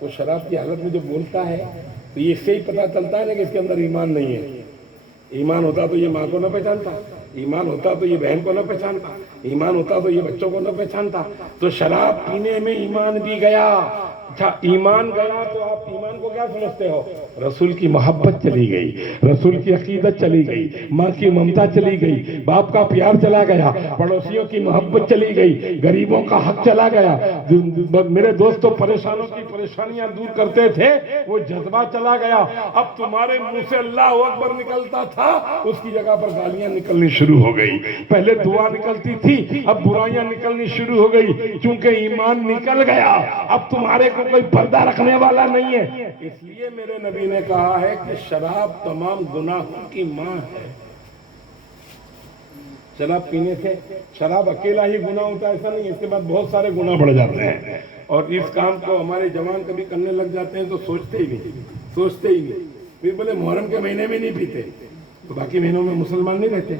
وہ شراب کی حالت میں جو بولتا ہے تو یہ اس سے ہی پتہ چلتا ہے نا کہ اس کے اندر ایمان نہیں ہے. ایمان ہوتا تو یہ ماں کو نہ پہچانتا, ایمان ہوتا تو یہ بہن کو نہ پہچانتا, ایمان ہوتا تو یہ بچوں کو نہ پہچانتا. تو شراب پینے میں ایمان بھی گیا. اچھا ایمان گیا تو آپ ایمان کو کیا سمجھتے ہو؟ رسول کی محبت چلی گئی, رسول کی عقیدت چلی گئی, ماں کی ممتا چلی گئی, باپ کا پیار چلا گیا, پڑوسیوں کی محبت چلی گئی, غریبوں کا حق چلا گیا. میرے دوستوں پریشانوں کی پریشانیاں دور کرتے تھے, وہ جذبہ چلا گیا. اب تمہارے منہ سے اللہ اکبر نکلتا تھا, اس کی جگہ پر گالیاں نکلنی شروع ہو گئی. پہلے دعا نکلتی تھی, اب برائیاں نکلنی شروع ہو گئی, کیونکہ ایمان نکل گیا. اب تمہارے کو کوئی پردہ رکھنے والا نہیں ہے. اس لیے میرے نبی نے کہا ہے کہ شراب تمام گناہوں کی ماں ہے. شراب پینے سے شراب اکیلا ہی گناہ ہوتا ہے ایسا نہیں, اس کے بعد بہت سارے گناہ بڑھ جاتے ہیں. اور اس کام کو ہمارے جوان کبھی کرنے لگ جاتے ہیں تو سوچتے ہی نہیں. پھر بولے محرم کے مہینے میں نہیں پیتے تو باقی مہینوں میں مسلمان نہیں رہتے.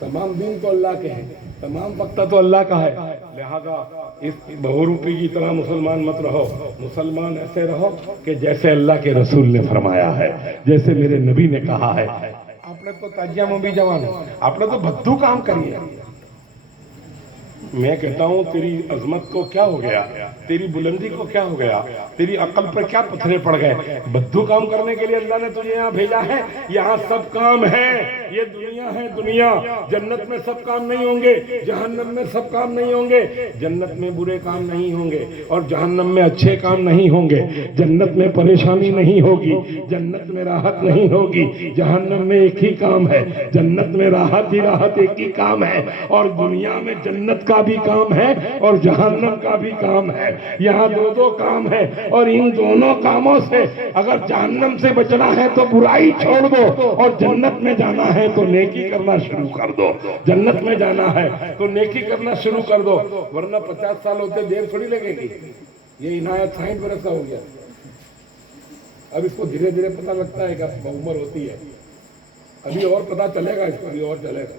تمام دن تو اللہ کے ہیں, تمام وقت تو اللہ کا ہے. لہذا اس بہوروپی کی طرح مسلمان مت رہو. مسلمان ایسے رہو کہ جیسے اللہ کے رسول نے فرمایا ہے, جیسے میرے نبی نے کہا ہے. آپ نے تو تاجیہ میں بھی جوان, آپ نے تو بدھو کام کری ہے. میں کہتا ہوں تیری عظمت کو کیا ہو گیا, تیری بلندی کو کیا ہو گیا, تیری عقل پر کیا پتھرے پڑ گئے. بدھو کام کرنے کے لیے اللہ نے تجھے یہاں بھیجا ہے. یہاں سب کام ہے, یہ دنیا ہے دنیا. جنت میں سب کام نہیں ہوں گے, جہنم میں سب کام نہیں ہوں گے. جنت میں برے کام نہیں ہوں گے اور جہنم میں اچھے کام نہیں ہوں گے. جنت میں پریشانی نہیں ہوگی, جنت میں راحت نہیں ہوگی. جہنم میں ایک ہی کام ہے, جنت میں راحت ہی راحت ایک ہی کام ہے. اور دنیا میں جنت کا بھی کام ہے اور جہنم کا بھی کام ہے. یہاں دو کام ہے, اور ان دونوں کاموں سے اگر جہنم سے بچنا ہے تو برائی چھوڑ دو, اور جنت میں جانا ہے تو نیکی کرنا شروع کر دو. جنت میں جانا ہے تو نیکی کرنا شروع کر دو, ورنہ 50 سال ہوتے دیر تھوڑی لگے گی. یہ عنایت 60 برس کا ہو گیا. اب اس کو دھیرے دھیرے پتہ لگتا ہے کہ عمر ہوتی ہے, ابھی اور پتہ چلے گا, اس کو ابھی اور چلے گا.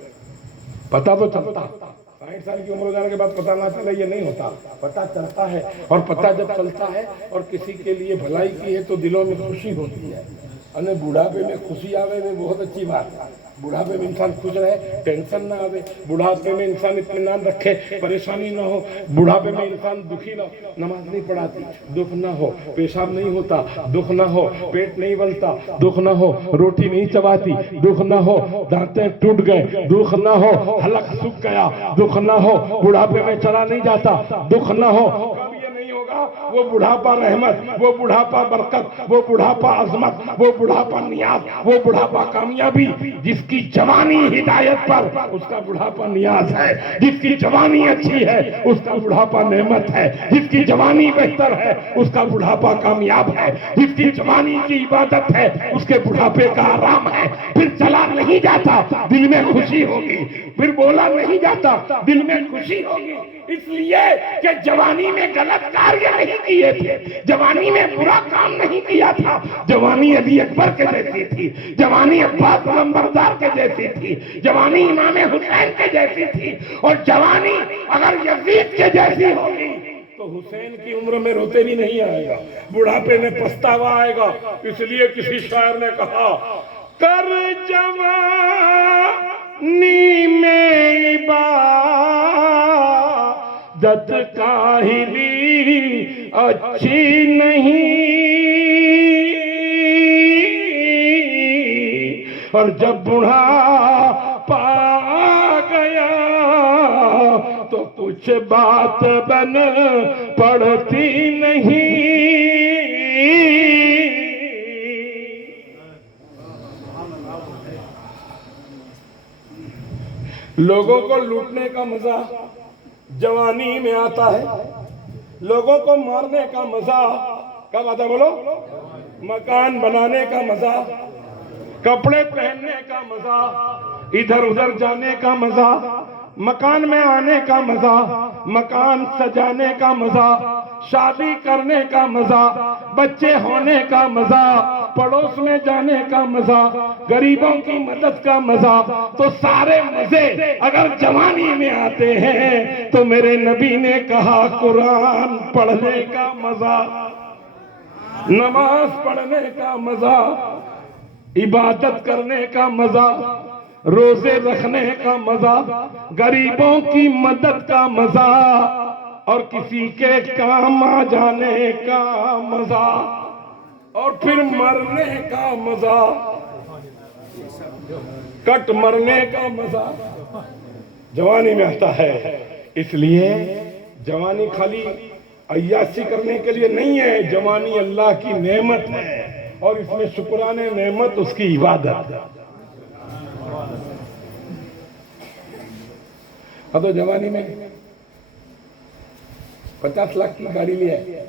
پتہ تو چلتا, 60 سال کی عمر ہو جانے کے بعد پتہ نہ چلے یہ نہیں ہوتا, پتہ چلتا ہے. اور پتہ جب چلتا ہے اور کسی کے لیے بھلائی کی ہے تو دلوں میں خوشی ہوتی ہے. اور بڑھاپے میں خوشی آوے وہ بہت اچھی بات ہے. بڑھاپے میں انسان خوش رہے, ٹینشن نہ آوے. بڑھاپے میں انسان اطمینان رکھے, پریشانی نہ ہو. بڑھاپے میں انسان دکھی نہ ہو, نماز نہیں پڑھاتی دکھ نہ ہو, پیشاب نہیں ہوتا دکھ نہ ہو, پیٹ نہیں بلتا دکھ نہ ہو, روٹی نہیں چباتی دکھ نہ ہو, دانتیں ٹوٹ گئے دکھ نہ ہو, حلق سوکھ گیا دکھ نہ ہو, بڑھاپے میں چلا نہیں جاتا دکھ نہ ہو. وہ بڑھاپا رحمت, وہ بڑھاپا برکت, وہ بڑھاپا عظمت, وہ بڑھاپا نیاز, وہ بڑھاپا کامیابی. جس کی جوانی ہدایت پر اس کا بڑھاپا نیاز ہے, جس کی جوانی اچھی ہے اس کا بڑھاپا نعمت ہے, جس کی جوانی بہتر ہے اس کا بڑھاپا کامیاب ہے, جس کی جوانی کی عبادت ہے اس کے بڑھاپے کا آرام ہے. پھر چلا نہیں جاتا دل میں خوشی ہوگی, پھر بولا نہیں جاتا دل میں خوشی ہوگی. اس لیے کہ جوانی میں غلط کاریہ نہیں کیے تھے, جوانی میں برا کام نہیں کیا تھا. جوانی علی اکبر کے جیسی تھی, جوانی عباس علمبردار کے جیسی تھی, جوانی امام حسین کے جیسی تھی. اور جوانی اگر یزید کے جیسی ہوگی تو حسین کی عمر میں روتے بھی نہیں آئے گا, بڑھاپے میں پچھتاوا آئے گا. اس لیے کسی شاعر نے کہا, کر جوانی میں عبادت کاہلی اچھی نہیں, اور جب بڑھاپا گیا تو کچھ بات بن پڑتی نہیں. لوگوں کو لوٹنے کا مزہ جوانی میں آتا ہے, لوگوں کو مارنے کا مزہ کب آتا ہے بولو؟ مکان بنانے کا مزہ, کپڑے پہننے کا مزہ, ادھر ادھر جانے کا مزہ, مکان میں آنے کا مزہ، مکان سجانے کا مزہ، شادی کرنے کا مزہ، بچے ہونے کا مزہ، پڑوس میں جانے کا مزہ، غریبوں کی مدد کا مزہ، تو سارے مزے اگر جوانی میں آتے ہیں تو میرے نبی نے کہا قرآن پڑھنے کا مزہ، نماز پڑھنے کا مزہ، عبادت کرنے کا مزہ، روزے رکھنے کا مزہ، غریبوں کی مدد کا مزہ، اور کسی کے کام آ جانے کا مزہ، اور پھر مرنے کا مزہ، کٹ مرنے کا مزہ جوانی میں آتا ہے۔ اس لیے جوانی خالی عیاشی کرنے کے لیے نہیں ہے، جوانی اللہ کی نعمت ہے، اور اس میں شکرانِ نعمت اس کی عبادت ہے۔ اب تو جوانی میں 50 لاکھ کی گاڑی لیا ہے،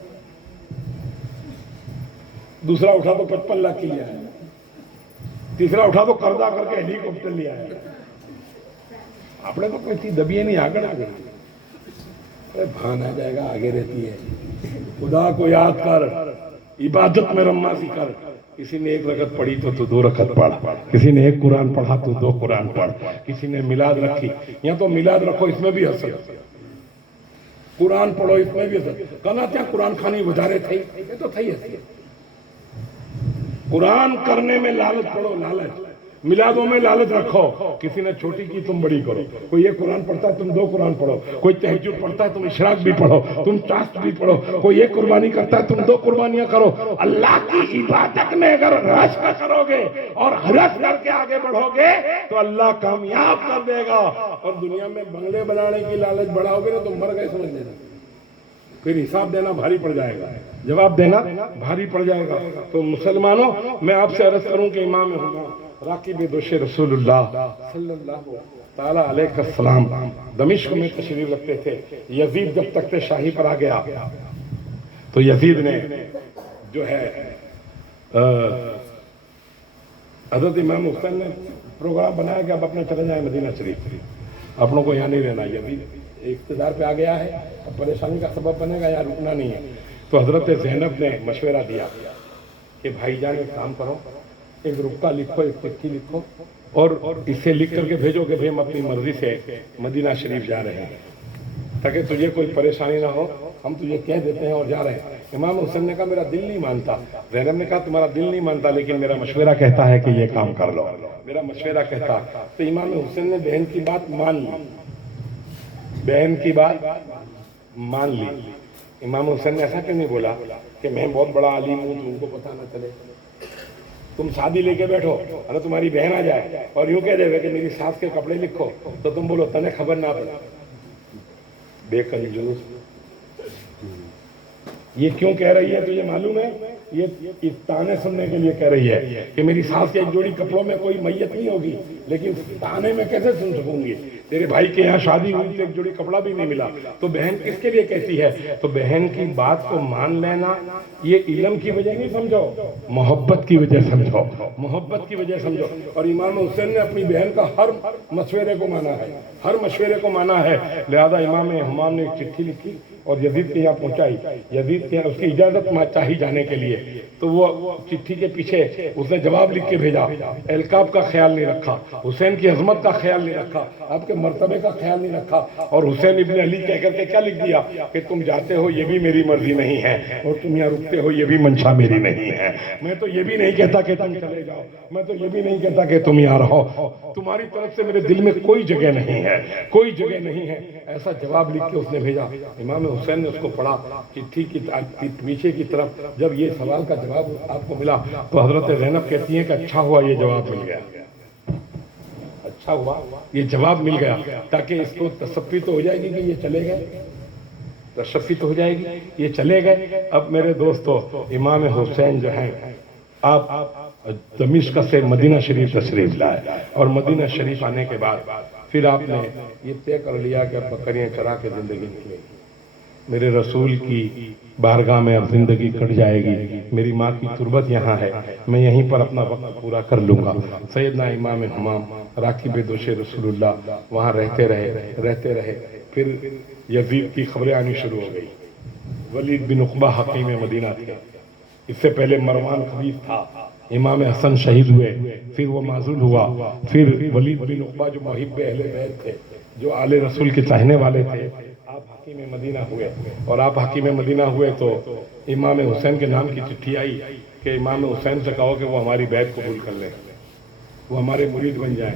دوسرا اٹھا تو 55 لاکھ کی لیا ہے، تیسرا اٹھا تو قرضہ کر کے ہیلی کاپٹر لیا ہے۔ آپ نے تو کوئی چیز دبی ہے نہیں، آگے آ گئی، ارے بھان آ جائے گا، آگے رہتی ہے۔ خدا کو یاد کر، عبادت میں رماسی کر۔ کسی نے 1 رکعت پڑھی تو 2 رکعت پڑھ، کسی نے 1 قرآن پڑھا تو 2 قرآن پڑھ، کسی نے میلاد رکھی، یا تو میلاد رکھو، اس میں بھی حسن، قرآن پڑھو اس میں بھی حسن۔ کہنا کیا قرآن خانی وزارے تھے، یہ تو تھا ہی حسن۔ قرآن کرنے میں لالچ پڑھو، لالچ، میلادوں میں لالچ رکھو، کسی نے چھوٹی کی تم بڑی کرو، کوئی 1 قرآن پڑھتا ہے تم 2 قرآن پڑھو، کوئی تہجد پڑھتا ہے تم اشراق بھی پڑھو، تم چاشت بھی پڑھو، کوئی 1 قربانی کرتا ہے تم 2 قربانیاں کرو۔ اللہ کی عبادت میں اگر رشک کرو گے اور رشک کر کے آگے بڑھو گے تو اللہ کامیاب کر دے گا۔ اور دنیا میں بنگلے بنانے کی لالچ بڑھاؤ گے نا تو مر گئے سمجھ لینا، پھر حساب دینا بھاری پڑ جائے گا، جواب دینا بھاری پڑ جائے گا۔ تو مسلمانوں، میں آپ سے عرض کروں کہ امام ہوں راکب دوش رسول اللہ صلی اللہ تعالیٰ علیہ السلام دمشق میں تشریف رکھتے تھے۔ یزید جب تخت شاہی پر آ گیا تو یزید نے جو ہے حضرت امام حسین نے پروگرام بنایا کہ اب اپنے چلے جائیں مدینہ شریف، اپنوں کو یہاں نہیں رہنا، یزید اقتدار پہ آ گیا ہے، اب پریشانی کا سبب بنے گا، یہاں رکنا نہیں ہے۔ تو حضرت زینب نے مشورہ دیا کہ بھائی جان ایک کام کرو، ایک رکا لکھو، ایک چٹھی لکھو، اور اسے لکھ کر کے بھیجو کہ بھئی ہم اپنی مرضی سے مدینہ شریف جا رہے ہیں، تاکہ تجھے کوئی پریشانی نہ ہو، ہم تجھے کہہ دیتے ہیں اور جا رہے ہیں۔ امام حسین نے کہا میرا دل نہیں مانتا، زینب نے کہا تمہارا دل نہیں مانتا لیکن میرا مشورہ کہتا ہے کہ یہ کام کر لو، میرا مشورہ کہتا۔ تو امام حسین نے بہن کی بات مان لی، بہن کی بات مان لی۔ امام حسین نے ایسا کیوں نہیں بولا کہ میں بہت بڑا عالم ہوں تم کو پتہ نہ چلے؟ تم شادی لے کے بیٹھو، اگر تمہاری بہن آ جائے اور یوں کہہ دے گا کہ میری ساس کے کپڑے لکھو تو تم بولو تنے خبر نہ پڑا، بے کنجوس۔ یہ کیوں کہہ رہی ہے تجھے معلوم ہے؟ یہ تانے سننے کے لیے کہہ رہی ہے کہ میری ساس کے ایک جوڑی کپڑوں میں کوئی میت نہیں ہوگی، لیکن تانے میں کیسے سن سکوں گی؟ تیرے بھائی کے یہاں شادی ہوئی تو ایک جوڑی کپڑا بھی نہیں ملا، تو بہن کس کے لیے کہتی ہے؟ تو بہن کی بات کو مان لینا یہ علم کی وجہ نہیں سمجھو، محبت کی وجہ سمجھو، محبت کی وجہ سمجھو۔ اور امام حسین نے اپنی بہن کا ہر مشورے کو مانا ہے، ہر مشورے کو مانا ہے، لہذا امام ہمام نے ایک چٹھی لکھی اور یزید کے یہاں پہنچائی۔ یزید کے اس کی اجازت چاہی جانے کے لیے، تو وہ چٹھی کے پیچھے اس نے جواب لکھ کے بھیجا، القاب کا خیال نہیں رکھا، حسین کی عظمت کا خیال نہیں رکھا، آپ کے مرتبے کا خیال نہیں رکھا، اور حسین ابن علی کہہ کر کے کیا لکھ دیا کہ تم جاتے ہو یہ بھی میری مرضی نہیں ہے، اور تم یہاں رکتے ہو یہ بھی منشا میری نہیں ہے۔ میں تو یہ بھی نہیں کہتا کہ تم چلے جاؤ، میں تو یہ بھی نہیں کہتا کہ تم یہاں رہو، تمہاری طرف سے میرے دل میں کوئی جگہ نہیں ہے، کوئی جگہ نہیں ہے، ایسا جواب لکھ کے اس نے بھیجا۔ امام حسین نے اس کو پڑھا، چٹھی کی پیچھے کی طرف جب یہ سوال کا جواب آپ کو ملا تو حضرت زینب کہتی ہیں کہ اچھا ہوا یہ جواب مل گیا، اچھا ہوا یہ جواب مل گیا، تاکہ اس کو تصفی تو ہو جائے گی کہ یہ چلے گئے، تشفی تو ہو جائے گی یہ چلے گئے۔ اب میرے دوستو، امام حسین جو ہیں آپ دمشق سے مدینہ شریف تشریف لائے، اور مدینہ شریف آنے کے بعد پھر آپ نے یہ طے کر لیا کہ اب بکریاں چرا کے زندگی نکلے گی، میرے رسول کی بارگاہ میں اب زندگی کٹ جائے گی، میری ماں کی تربت یہاں ہے، میں یہیں پر اپنا وقت پورا کر لوں گا۔ سیدنا امام حمام راکب دوش رسول اللہ وہاں رہتے رہے، پھر یزید کی خبریں آنی شروع ہو گئی۔ ولید بن عقبہ حکیم مدینہ تھے، اس سے پہلے مروان خبیث تھا، امام حسن شہید ہوئے، پھر وہ معزول ہوا، پھر ولید بن عقبہ جو محب اہل بیت تھے، جو آل رسول کے چاہنے والے تھے، آپ حکیم مدینہ ہوئے، اور آپ حکیم مدینہ ہوئے تو امام حسین کے نام کی چٹھی آئی کہ امام حسین سے کہو کہ وہ ہماری بیعت قبول کر لیں، وہ ہمارے مرید بن جائیں۔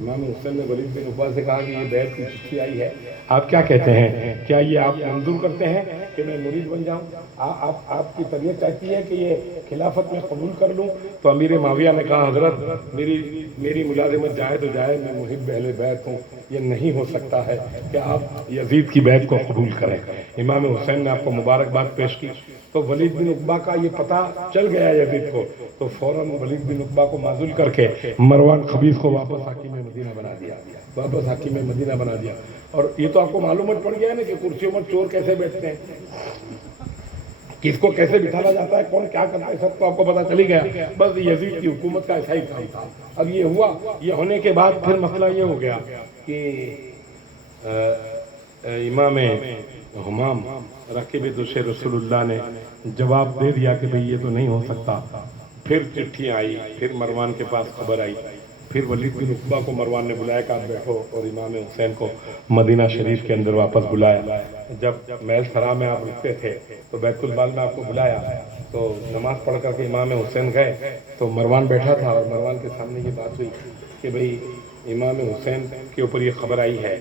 امام حسین نے ولید بن عقبہ سے کہا کہ یہ بیعت کی چٹھی آئی ہے، آپ کیا کہتے ہیں؟ کیا یہ آپ منظور کرتے ہیں کہ میں مرید بن جاؤں؟ آپ کی طبیعت چاہتی ہے کہ یہ خلافت میں قبول کر لوں؟ تو امیر معاویہ نے کہا حضرت میری ملازمت جائے تو جائے، میں محب اہل بیت ہوں، یہ نہیں ہو سکتا ہے کہ آپ یزید کی بیعت کو قبول کریں۔ امام حسین نے آپ کو مبارکباد پیش کی تو ولید بن عقبہ کا یہ پتہ چل گیا یزید کو، تو فوراً ولید بن عقبہ کو معزول کر کے مروان خبیث کو واپس حاکم مدینہ بنا دیا۔ اور یہ تو آپ کو معلومات پڑ گیا ہے نا کہ کرسیوں پر چور کیسے بیٹھتے ہیں، کس کو کیسے بٹھایا جاتا ہے، کون کیا کرتا ہے، سب کو آپ کو پتہ چلی گیا۔ بس یزید کی حکومت کا ایسا ہی کام تھا۔ اب یہ ہوا، یہ ہونے کے بعد پھر مسئلہ یہ ہو گیا کہ امام حمام راکب دوش رسول اللہ نے جواب دے دیا کہ بھئی یہ تو نہیں ہو سکتا۔ پھر چٹھی آئی، پھر مروان کے پاس خبر آئی، پھر ولید بن عقبہ کو مروان نے بلایا کہ آپ بیٹھو، اور امام حسین کو مدینہ شریف کے اندر واپس بلایا۔ جب محل سرا میں آپ رکتے تھے تو بیت المال میں آپ کو بلایا، تو نماز پڑھ کر کے امام حسین گئے تو مروان بیٹھا تھا، اور مروان کے سامنے یہ بات ہوئی کہ بھئی امام حسین کے اوپر یہ خبر آئی ہے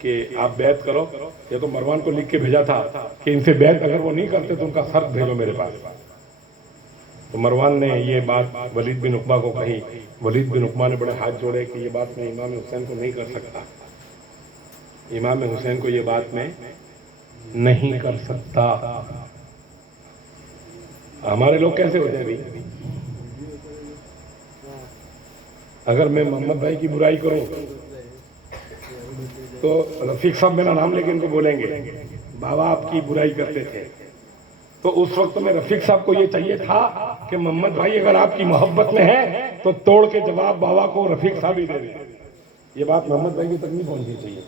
کہ آپ بیعت کرو، یا تو مروان کو لکھ کے بھیجا تھا کہ ان سے بیعت اگر وہ نہیں کرتے تو ان کا سر بھیجو میرے پاس۔ تو مروان نے یہ بات ولید بن عقبہ کو کہی، ولید بن عقبہ نے بڑے ہاتھ جوڑے کہ یہ بات میں امام حسین کو نہیں کر سکتا، امام حسین کو یہ بات میں نہیں کر سکتا۔ ہمارے لوگ کیسے ہوتے ہیں بھائی، اگر میں محمد بھائی کی برائی کروں تو رفیق صاحب میرا نام لے کے ان کو بولیں گے بابا آپ کی برائی کرتے تھے، تو اس وقت میں رفیق صاحب کو یہ چاہیے تھا کہ محمد بھائی اگر آپ کی محبت میں ہے تو توڑ کے جواب بابا کو رفیق صاحب ہی دے دیں۔ یہ بات محمد بھائی کی تک نہیں پہنچنی چاہیے۔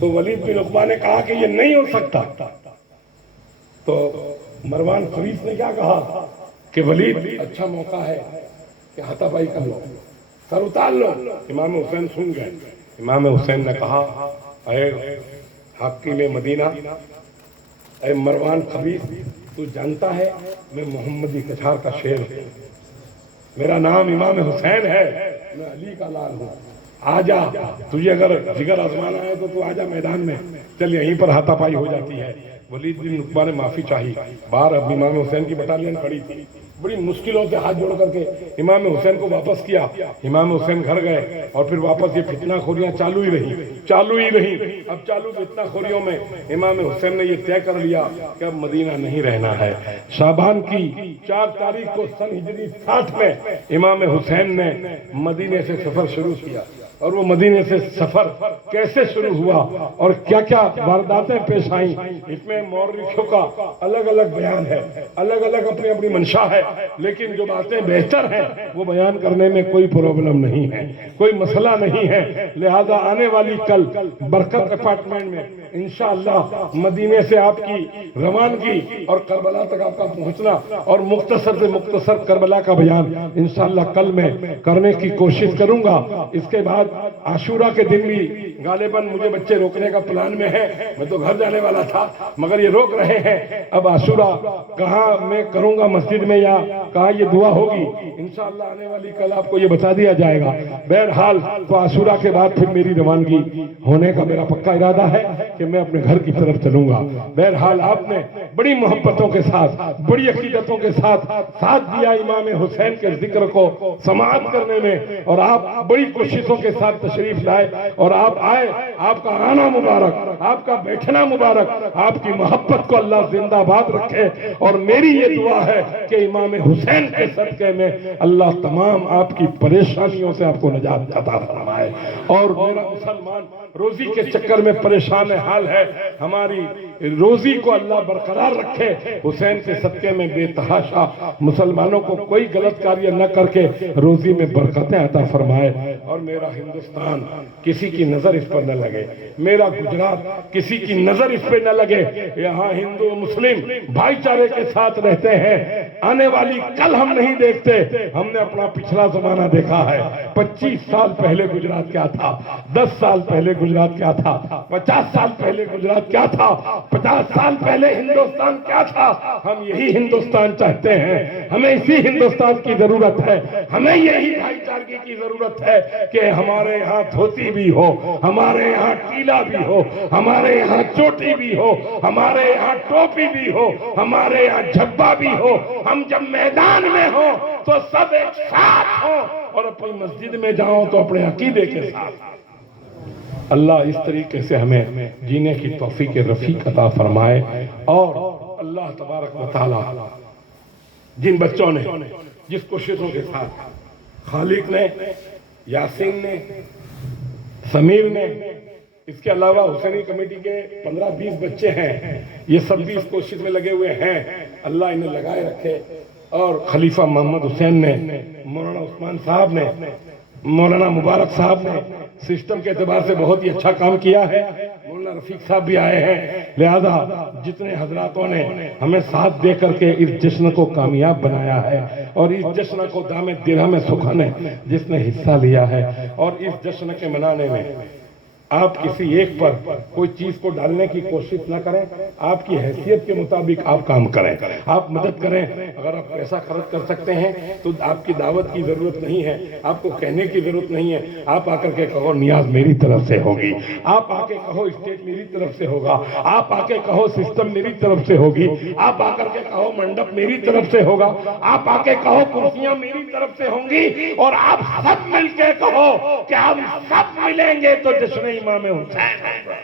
تو ولید بن عقبہ نے کہا کہ یہ نہیں ہو سکتا، تو مروان خبیث نے کیا کہا کہ ولید اچھا موقع ہے کہ ہاتھا پائی کر لو، سر اتار لو۔ امام حسین سن گئے۔ امام حسین نے کہا اے حاکم مدینہ، اے مروان خبیث، تو جانتا ہے میں محمدی کچھار کا شیر ہوں، میرا نام امام حسین ہے، میں علی کا لال ہوں، آجا، تجھے اگر جگر آزمانا ہے تو آجا میدان میں، چل یہیں پر ہاتھا پائی ہو جاتی ہے۔ ولید بن عقبہ نے معافی چاہی، باہر اب امام حسین کی بٹالین کھڑی تھی، بڑی مشکلوں سے ہاتھ جوڑ کر کے امام حسین کو واپس کیا۔ امام حسین گھر گئے اور پھر واپس یہ فتنہ خوریاں چالو ہی رہی۔ اب چالو فتنہ خوریوں میں امام حسین نے یہ طے کر لیا کہ اب مدینہ نہیں رہنا ہے۔ شعبان کی 4 تاریخ کو سن ہجری 60 میں امام حسین نے مدینے سے سفر شروع کیا، اور وہ مدینے سے سفر کیسے شروع ہوا اور کیا کیا وارداتیں پیش آئیں، اس میں مورخوں کا الگ الگ بیان ہے، الگ الگ اپنی اپنی منشا ہے، لیکن جو باتیں بہتر ہیں وہ بیان کرنے میں کوئی پرابلم نہیں ہے، کوئی مسئلہ نہیں ہے۔ لہذا آنے والی کل برکت اپارٹمنٹ میں انشاءاللہ مدینے سے آپ کی روانگی اور کربلا تک آپ کا پہنچنا اور مختصر سے مختصر کربلا کا بیان انشاءاللہ کل میں کرنے کی کوشش کروں گا۔ اس کے بعد عاشورہ کے دن بھی غالباً مجھے بچے روکنے کا پلان میں ہے، میں تو گھر جانے والا تھا مگر یہ روک رہے ہیں۔ اب عاشورہ کہاں میں کروں گا، مسجد میں یا کہاں یہ دعا ہوگی، انشاءاللہ آنے والی کل آپ کو یہ بتا دیا جائے گا۔ بہرحال تو عاشورہ کے بعد پھر میری روانگی ہونے کا میرا پکا ارادہ ہے کہ میں اپنے گھر کی طرف چلوں گا۔ بہرحال آپ نے بڑی محبتوں کے ساتھ، بڑی عقیدتوں کے ساتھ ساتھ دیا امام حسین کے ذکر کو سماعت کرنے میں، اور آپ بڑی کوششوں کے ساتھ تشریف لائے اور آپ آئے۔ آپ کا آنا مبارک، آپ کا بیٹھنا مبارک، آپ کی محبت کو اللہ زندہ باد رکھے، اور میری یہ دعا ہے کہ امام حسین کے صدقے میں اللہ تمام آپ کی پریشانیوں سے آپ کو نجات عطا فرمائے۔ اور میرا مسلمان روزی کے چکر میں پریشان حال ہے، ہماری روزی کو اللہ برقرار رکھے، حسین کے صدقے میں بے تحاشا مسلمانوں کو کوئی غلط کاریہ نہ کر کے روزی میں برکتیں عطا فرمائے، اور میرا ہندوستان کسی کی نظر اس پر نہ لگے، میرا گجرات کسی کی نظر اس پہ نہ لگے، یہاں ہندو مسلم بھائی چارے کے ساتھ رہتے ہیں، آنے والی کل ہم نہیں دیکھتے، ہم نے اپنا پچھلا زمانہ دیکھا ہے، 25 سال پہلے گجرات کیا تھا، 10 سال پہلے گجرات کیا تھا، 50 سال پہلے گجرات کیا تھا، 50 سال پہلے ہندوستان کیا تھا، ہم یہی ہندوستان چاہتے ہیں، ہمیں اسی ہندوستان کی ضرورت ہے، ہمیں یہی بھائی چارگی کی ضرورت ہے کہ ہمارے یہاں دھوتی بھی ہو، ہمارے یہاں ٹیلا بھی ہو، ہمارے یہاں چوٹی بھی ہو، ہمارے یہاں ٹوپی بھی ہو، ہمارے یہاں جھبا بھی ہو، ہم جب میدان میں ہوں تو سب ایک ساتھ ہوں، اور اپنی مسجد میں جاؤں تو اپنے عقیدے کے ساتھ۔ اللہ اس طریقے سے ہمیں جینے کی توفیق رفیق عطا فرمائے، اور اللہ تبارک و تعالی جن بچوں نے جس کوششوں کے ساتھ خالق نے، یاسین نے، سمیر نے، اس کے علاوہ حسینی کمیٹی کے 15-20 بچے ہیں، یہ سب بھی اس کوشش میں لگے ہوئے ہیں، اللہ انہیں لگائے رکھے، اور خلیفہ محمد حسین نے، مولانا عثمان صاحب نے، مولانا مبارک صاحب نے سسٹم کے اعتبار سے بہت ہی اچھا کام کیا ہے، مولانا رفیق صاحب بھی آئے ہیں، لہذا جتنے حضراتوں نے ہمیں ساتھ دے کر کے اس جشن کو کامیاب بنایا ہے، اور اس جشن کو دام درہم سخن جس نے حصہ لیا ہے، اور اس جشن کے منانے میں آپ کسی ایک پر کوئی چیز کو ڈالنے کی کوشش نہ کریں، آپ کی حیثیت کے مطابق آپ کام کریں، آپ مدد کریں، اگر آپ پیسہ خرچ کر سکتے ہیں تو آپ کی دعوت کی ضرورت نہیں ہے، آپ کو کہنے کی ضرورت نہیں ہے، آپ آ کر کے کہو نیاز میری طرف سے ہوگی، آپ آ کے کہو اسٹیج میری طرف سے ہوگا، آپ آ کے کہو سسٹم میری طرف سے ہوگی، آپ آ کر کے کہو منڈپ میری طرف سے ہوگا، آپ آ کے کہو کرسیاں میری طرف سے ہوں گی، اور آپ سب مل کے کہو کہ ہم سب ملیں گے تو جشن امام حسین ہوگا۔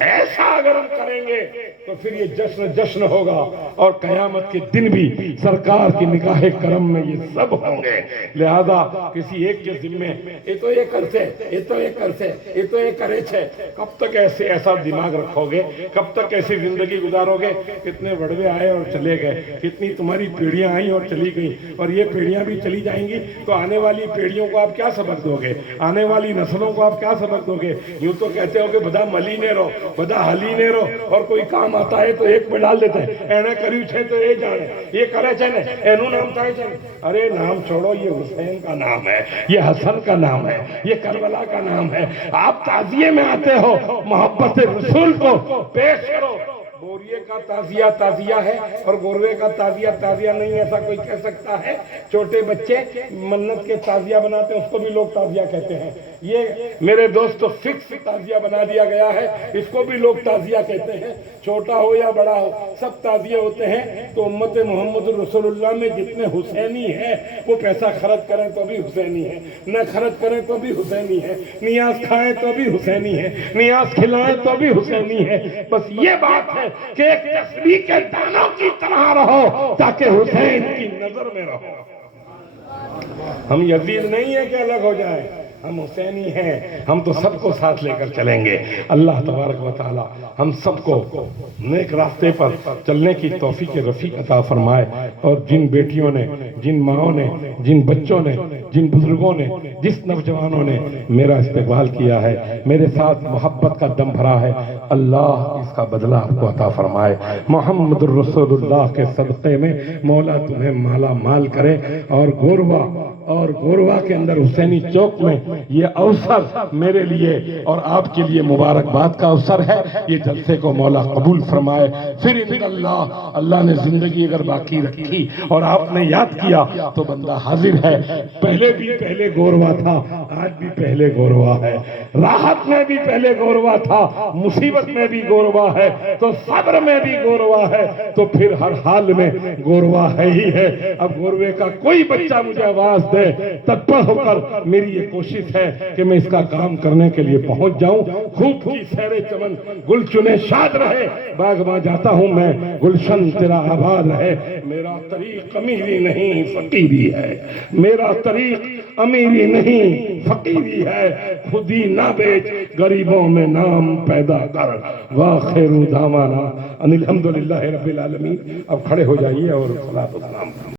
ایسا اگر ہم کریں گے تو پھر یہ جشن جشن ہوگا، اور قیامت کے دن بھی سرکار کی نگاہ کرم میں یہ سب ہوں گے، لہذا کسی ایک کے ذمے یہ تو یہ کرتے، یہ تو یہ کرتے، یہ تو یہ کرے چھے، کب تک ایسا دماغ رکھو گے، کب تک ایسی زندگی گزارو گے؟ کتنے بڑوے آئے اور چلے گئے، کتنی تمہاری پیڑیاں آئیں اور چلی گئیں، اور یہ پیڑیاں بھی چلی جائیں گی، تو آنے والی پیڑیوں کو آپ کیا سبق دو گے؟ آنے والی نسلوں کو آپ کیا سبق دو گے؟ یوں تو کہتے ہو کہ بدا ملینے رہو، بدا حلینے رہو، اور کوئی کام آتا ہے تو ایک پہ ڈال دیتے ہیں، اینے کریو چھے تو یہ جانے، یہ کرے چھے اینو نام تائے چھے، ارے نام چھوڑو، یہ حسین کا نام ہے، یہ حسن کا نام ہے، یہ کربلا کا نام ہے، آپ تعزیے میں آتے ہو، محبت رسول کو پیش کرو۔ بوریے کا تعزیہ تعزیہ ہے، اور گوروے کا تعزیہ تعزیہ نہیں، ایسا کوئی کہہ سکتا ہے؟ چھوٹے بچے منت کے تعزیہ بناتے ہیں، اس کو بھی لوگ تعزیہ کہتے ہیں، یہ میرے دوست فکس تعزیہ بنا دیا گیا ہے، اس کو بھی لوگ تعزیہ کہتے ہیں، چھوٹا ہو یا بڑا ہو سب تعزیہ ہوتے ہیں۔ تو امت محمد رسول اللہ میں جتنے حسینی ہیں وہ پیسہ خرچ کریں تو بھی حسینی ہے، نہ خرچ کریں تو بھی حسینی ہے، نیاز کھائیں تو بھی حسینی ہے، نیاز کھلائیں تو بھی حسینی ہے، بس یہ بات ہے کہ ایک تسبیح کے دانوں کی طرح رہو تاکہ حسین کی نظر میں رہو۔ ہم یزید نہیں ہیں کہ الگ ہو جائیں، ہم حسینی ہیں، ہم تو سب کو ساتھ لے کر چلیں گے۔ اللہ تبارک و تعالی ہم سب کو نیک راستے پر چلنے کی توفیق رفیق عطا فرمائے، اور جن بیٹیوں نے، جن ماؤں نے، جن بچوں نے، جن بزرگوں نے، جس نوجوانوں نے میرا استقبال کیا ہے، میرے ساتھ محبت کا دم بھرا ہے، اللہ اس کا بدلہ آپ کو عطا فرمائے۔ محمد الرسول اللہ کے صدقے میں مولا تمہیں مالا مال کرے، اور گوروا کے اندر حسینی چوک میں یہ اوسر میرے لیے اور آپ کے لیے مبارکباد کا اوسر ہے، یہ جلسے کو مولا قبول فرمائے۔ پھر اللہ نے زندگی اگر باقی رکھی اور آپ نے یاد کیا تو بندہ حاضر ہے، پہلے گوروا تھا، آج بھی پہلے گوروا ہے، راحت میں بھی پہلے گوروا تھا، مصیبت میں بھی گوروا ہے، تو صبر میں بھی گوروا ہے، تو پھر ہر حال میں گوروا ہے ہی ہے۔ اب گوروے کا کوئی بچہ مجھے آواز دے میں تتپر ہو کر میری یہ کوشش ہے کہ میں اس کا کام کرنے کے لیے پہنچ جاؤں. خوب کی سیر چمن گل چنے شاد رہے, باغباں جاتا ہوں میں گلشن تیرا آباد رہے. میرا طریق امیری نہیں فقیری ہے, میرا طریق امیری نہیں فقیری ہے. خودی نہ بیچ غریبوں میں نام پیدا کر. وآخر دعوانا ان الحمدللہ رب العالمین. اب کھڑے ہو جائیے اور صلاۃ و سلام.